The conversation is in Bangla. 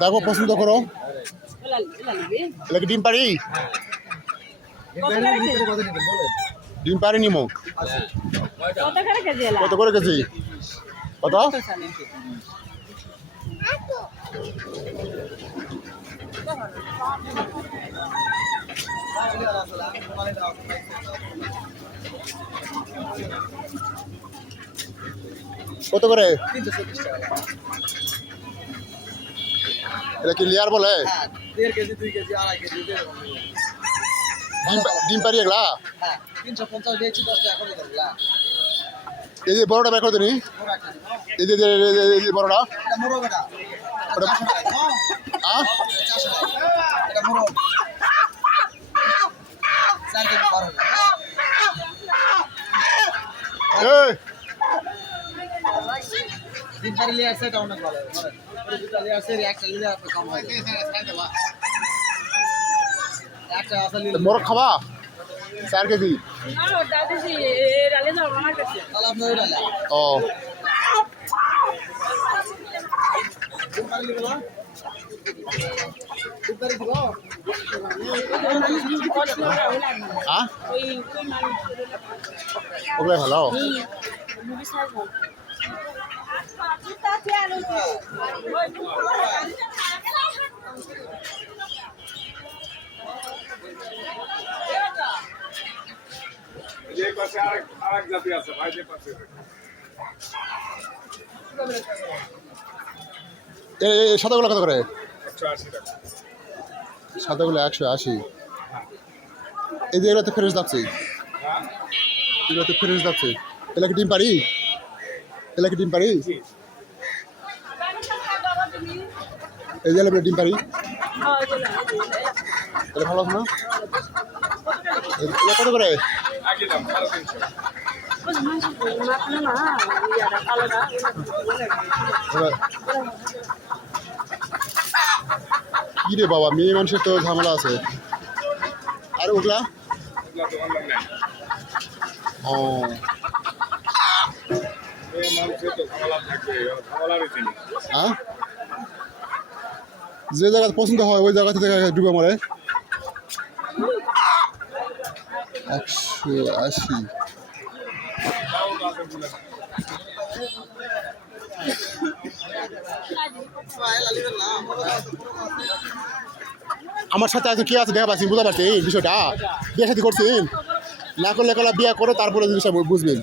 দেখো পছন্দ করো। এলাকি ডিম পারি, ডিম পারি নিমো কত করে কেজি? কত? কত করে? এটা কি লেয়ার বলে? ডিম পারি এগুলা? এই যে বড়টা বের করে দিনি, এই যে বড়টা মোরগ খাবা 4 কেজি? ও ওগুলো ভালো। সাদাগুলো কত করে? সাদাগুলো 180। এই যে এগুলো তো ফ্রেশ যাচ্ছে, এগুলো তো ফ্রেশ যাচ্ছে। এগুলো কি ডিম পারি? এগুলো কি ডিম পারি? এই যে ডিম পারি, তাহলে ভালো আছে না? কত করে? কি রে বাবা, মেয়ে মানুষের তো ঝামেলা আছে। আর ওগুলা? ও হ্যাঁ, যে জায়গা পছন্দ হয় ওই জায়গা থেকে ডুবে মরে। 180। আমার সাথে আছে কি আছে দেখা পাচ্ছি, বুঝতে পারছি এই বিষয়টা। বিয়ে সাথে করছি না করলে বিয়ে করে তারপরে জিনিসটা বুঝবেন।